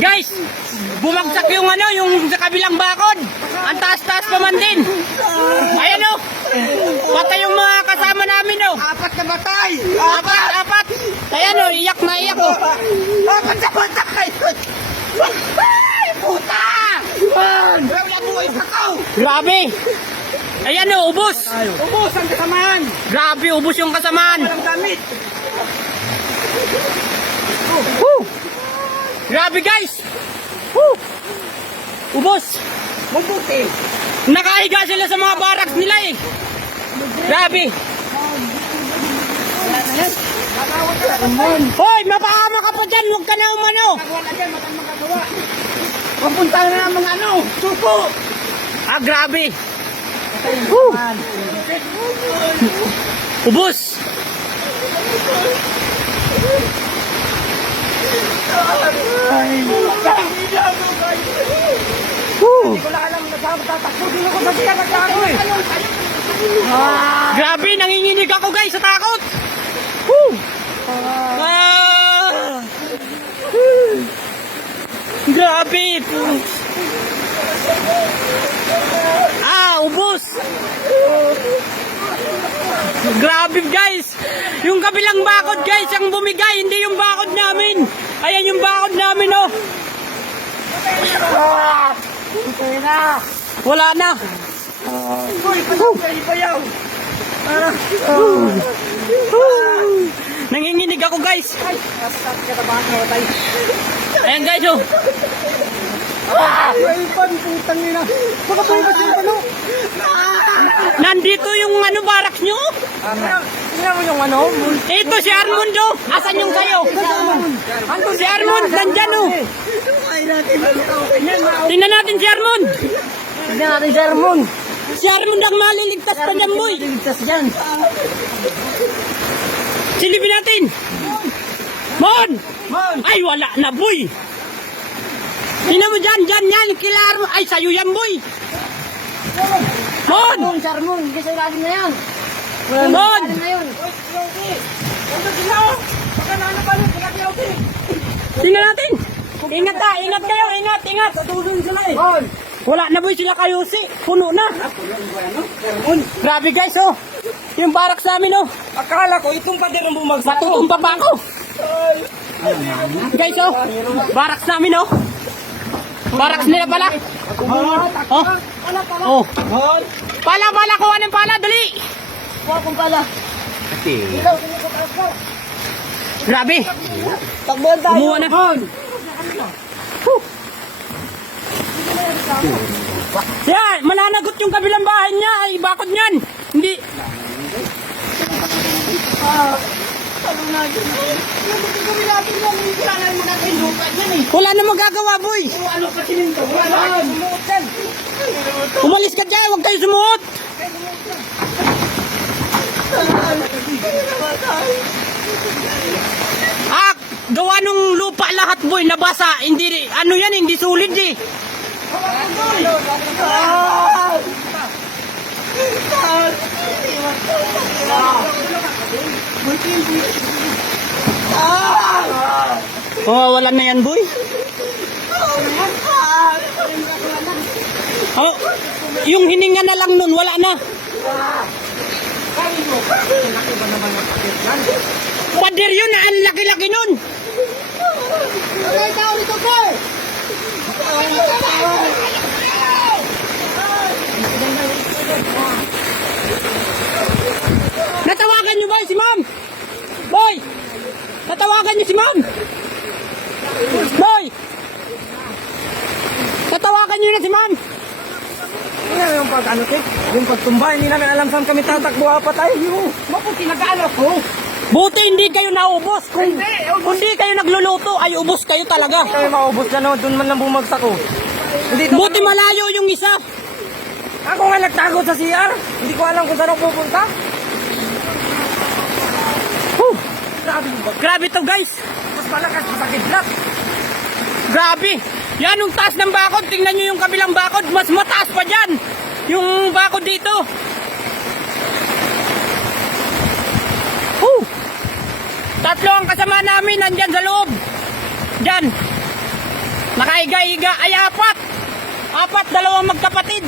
Guys, bumagsak yung ano, yung sa kabilang bakod. Ang taas-taas pa man din. Ayan o. Patay yung mga kasama namin o. Apat na batay! Apat, apat. Ayan o, iyak na iyak o. Apat na batay! Ay, puta! Man! Grabe. Ayan o, ubos. Ubus ang kasamaan! Grabe, ubos yung kasamaan. Walang damit! Woo! Grabe guys. Woo! Ubos. Mabuti! Nakahiga sila sa mga barracks nila eh. Grabe. Hoy, mapahama ka pa dyan. Huwag ka na umano. Papunta na ng mga ano! Suko! Ah, grabe. Woo! Ubos. Woo! Hindi ko ako sa siya! Grabe, nanginginig ako guys sa takot. Ah! Grabe. Ah, ubos. Grabe guys. Yung kabilang bakod guys, ang bumigay, hindi yung bakod namin. Ayan yung bakod namin oh. Ito na! Wala na. Uy, pasok ka ibayaw! Nanginginig ako guys. Ay, nasasat ka na baka matay. Ayan guys oh. Ba siya ano? Nandito yung ano barracks nyo. Tingnan mo yung ano? Ito si Armando. Asan yung kayo? Si Armond, nandyan oh. Yan, ma- Tingnan natin si Armond. Tignan natin si Armon. Si Armond ang maliligtas pa dyan, boy. Ligtas dyan. Silipin natin. Mon! Mon! Ay, wala na, boy. Tingnan mo dyan, dyan, yan. Kila Armond. Ay, sa'yo yan, boy. Mon! Armon, si Armon. Hindi sa ilalim na yan. Mon! na yun. Andun sila, oh. Baka nanapalo, sila Yogi. Tingnan natin. Ingat ta, ingat kayo, ingat, ingat. Eh. Wala na, boy, sila kayo si. Puno na. Grabe, guys, oh. Yung barracks namin, oh. Akala ko itong pader ang bumagsak ko. Matutumpa pa ako. Guys, oh. Barracks namin, oh. Barracks nila pala. Oh. Oh. Pala, pala, kuha ng pala, dali. Kuha kong pala. Ilaw, sinukot ako. Grabe. Takbuhan tayo. Kumuha na. Mon! Yan, mananagot yung kabilang bahay niya. Ay, bakod niyan. Hindi. Ano natin? Ano gawin natin yan? Wala na naman natin lupa yan eh. Wala na magagawa, boy. Ano pa sininto? Wala na. Umalis ka dyan, huwag kayo sumuot. Ah, gawa nung lupa lahat, boy. Nabasa. Hindi, ano yan, hindi sulit eh. Oh, wala na yan, boy. Oh, yung hininga na lang nun, wala na. Pader yun, ang laki-laki nun. Okay, tao rito ko! Natawagan nyo ba si ma'am? Boy! Natawagan nyo si ma'am? Boy! Natawagan nyo na si ma'am? Ano yung pag ano, Tik? Yung pagtumba, hindi namin alam saan kami tatakbo pa tayo. Maputi nag-ano ko. Buti hindi kayo naubos. Kung, Hindi, kung hindi kayo nagluluto, ay ubos kayo talaga. Kami maubos na no, doon man lang bumagsak ko. Hindi to Buti malayo yung isa. Ako nga nagtago sa CR. Hindi ko alam kung saan ako pupunta. Whew, Grabe yung bag. grabe to guys. Mas malakas pa sa kidlat. Grabe. Yan yung taas ng bakod. Tingnan nyo yung kabilang bakod. Mas mataas pa dyan. Yung bakod dito. Tat Tatlo ang kasama namin nandyan sa loob. Diyan. Nakaiga-iga ay apat. Apat, dalawang magkapatid.